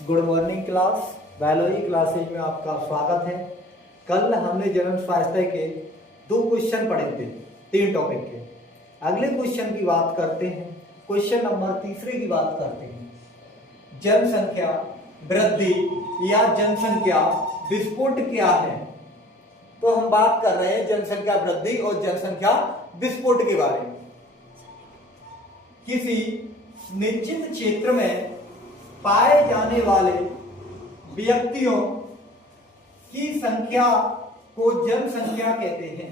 Good morning class. Biology classes में आपका स्वागत है। कल हमने जन्म स्वास्थ्य के 2 क्वेश्चन पढ़े थे 3 टॉपिक के। अगले क्वेश्चन की बात करते हैं, क्वेश्चन नंबर 3 की बात करते हैं। जनसंख्या वृद्धि या जनसंख्या विस्फोट क्या है? तो हम बात कर रहे हैं जनसंख्या वृद्धि और जनसंख्या विस्फोट के बारे में। किसी निश्चित क्षेत्र में पाए जाने वाले व्यक्तियों की संख्या को जनसंख्या कहते हैं।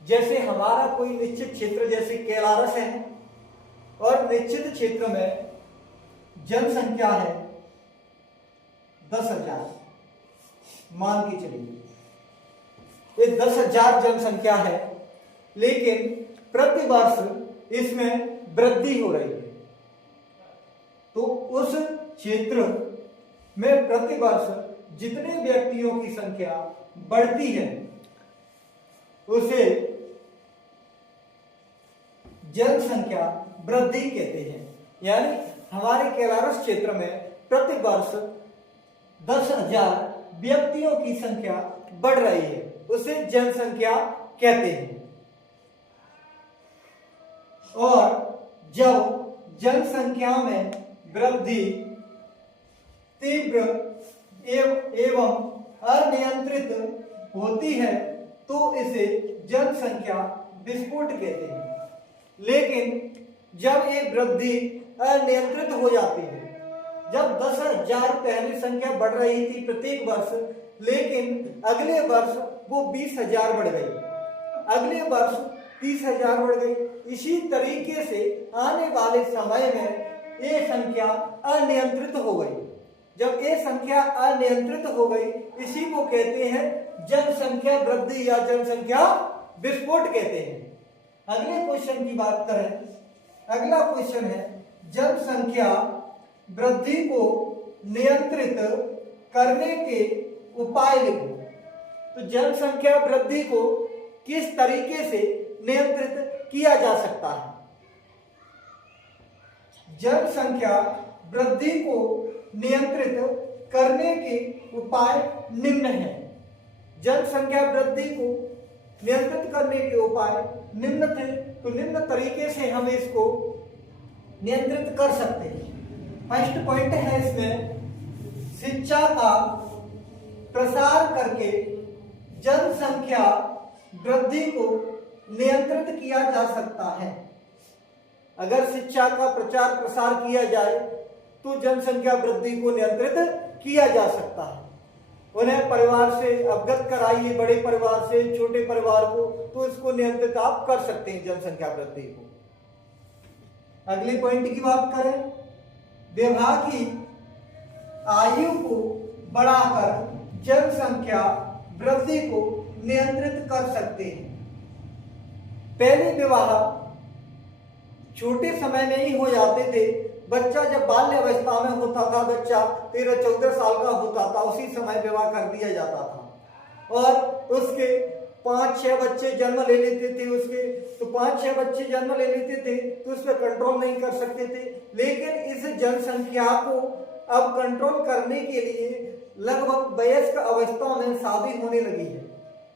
जैसे हमारा कोई निश्चित क्षेत्र जैसे कैलारस है और निश्चित क्षेत्र में जनसंख्या है 10,000, मान के चलिए ये 10,000 जनसंख्या है, लेकिन प्रति वर्ष इसमें वृद्धि हो रही है। तो उस क्षेत्र में प्रति वर्ष जितने व्यक्तियों की संख्या बढ़ती है उसे जनसंख्या वृद्धि कहते हैं। यानी हमारे कैलारस क्षेत्र में प्रति वर्ष 10,000 व्यक्तियों की संख्या बढ़ रही है, उसे जनसंख्या कहते हैं। और जब जनसंख्या में वृद्धि तीव्र एवं अनियंत्रित होती है तो इसे जनसंख्या विस्फोट कहते हैं। लेकिन जब ये वृद्धि अनियंत्रित हो जाती है, जब 10,000 पहली संख्या बढ़ रही थी प्रत्येक वर्ष, लेकिन अगले वर्ष वो 20,000 बढ़ गई, अगले वर्ष 30,000 बढ़ गई, इसी तरीके से आने वाले समय में ये संख्या अनियंत्रित हो गई। जब ये संख्या अनियंत्रित हो गई, इसी को कहते हैं जनसंख्या वृद्धि या जनसंख्या विस्फोट कहते हैं। अगले क्वेश्चन की बात करें, अगला क्वेश्चन है जनसंख्या वृद्धि को नियंत्रित करने के उपाय लिखो। तो जनसंख्या वृद्धि को किस तरीके से नियंत्रित किया जा सकता है? जनसंख्या वृद्धि को नियंत्रित करने के उपाय निम्न हैं। जनसंख्या वृद्धि को नियंत्रित करने के उपाय निम्न थे, तो निम्न तरीके से हम इसको नियंत्रित कर सकते हैं। फर्स्ट पॉइंट है इसमें, शिक्षा का प्रसार करके जनसंख्या वृद्धि को नियंत्रित किया जा सकता है। अगर शिक्षा का प्रचार प्रसार किया जाए तो जनसंख्या वृद्धि को नियंत्रित किया जा सकता है। उन्हें परिवार से अवगत कराइए, बड़े परिवार से छोटे परिवार को, तो इसको नियंत्रित आप कर सकते हैं जनसंख्या वृद्धि को। अगले पॉइंट की बात करें, विवाह की आयु को बढ़ाकर जनसंख्या वृद्धि को नियंत्रित कर सकते हैं। पहले विवाह छोटे समय में ही हो जाते थे। बच्चा जब बाल्य अवस्था में होता था, बच्चा 13-14 साल का होता था, उसी समय विवाह कर दिया जाता था और उसके 5-6 बच्चे जन्म ले लेते थे। उसके तो 5-6 बच्चे जन्म ले लेते थे तो उस पर कंट्रोल नहीं कर सकते थे। लेकिन इस जनसंख्या को अब कंट्रोल करने के लिए लगभग वयस्क अवस्था में शादी होने लगी है,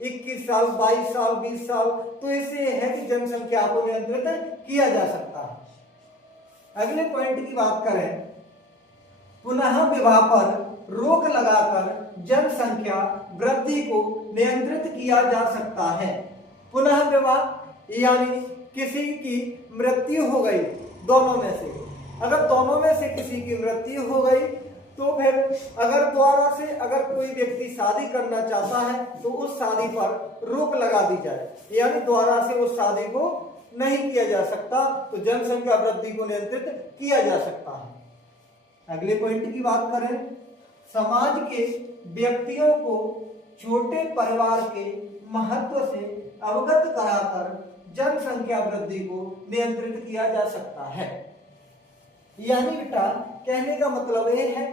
21 साल, 22 साल, 20 साल। तो इससे है कि जनसंख्या को नियंत्रित किया जा सकता है। अगले पॉइंट की बात करें, पुनः विवाह पर रोक लगाकर जनसंख्या वृद्धि को नियंत्रित किया जा सकता है। पुनः विवाह यानी किसी की मृत्यु हो गई दोनों में से, अगर दोनों में से किसी की मृत्यु हो गई तो फिर अगर दोबारा से अगर कोई व्यक्ति शादी करना चाहता है तो उस शादी पर रोक लगा दी जाए, यानी दोबारा से उस शादी को नहीं किया जा सकता, तो जनसंख्या वृद्धि को नियंत्रित किया जा सकता है। अगले पॉइंट की बात करें, समाज के व्यक्तियों को छोटे परिवार के महत्व से अवगत कराकर जनसंख्या वृद्धि को नियंत्रित किया जा सकता है। यानी बेटा कहने का मतलब यह है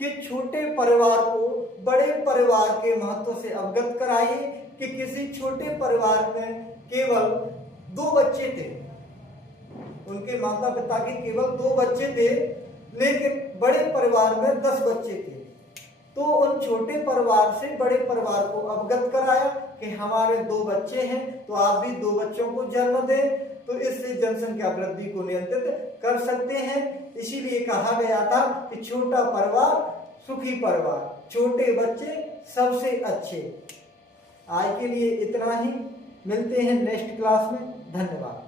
कि छोटे परिवार को बड़े परिवार के महत्व से अवगत कराइए कि किसी छोटे परिवार में केवल 2 बच्चे थे, उनके माता पिता के केवल 2 बच्चे थे, लेकिन बड़े परिवार में 10 बच्चे थे, तो उन छोटे परिवार से बड़े परिवार को अवगत कराया कि हमारे 2 बच्चे हैं, तो आप भी 2 बच्चों को जन्म दें, तो इससे जनसंख्या वृद्धि को नियंत्रित कर सकते हैं। इसीलिए कहा गया था कि छोटा परिवार सुखी परिवार, छोटे बच्चे सबसे अच्छे। आज के लिए इतना ही, मिलते हैं नेक्स्ट क्लास में। धन्यवाद।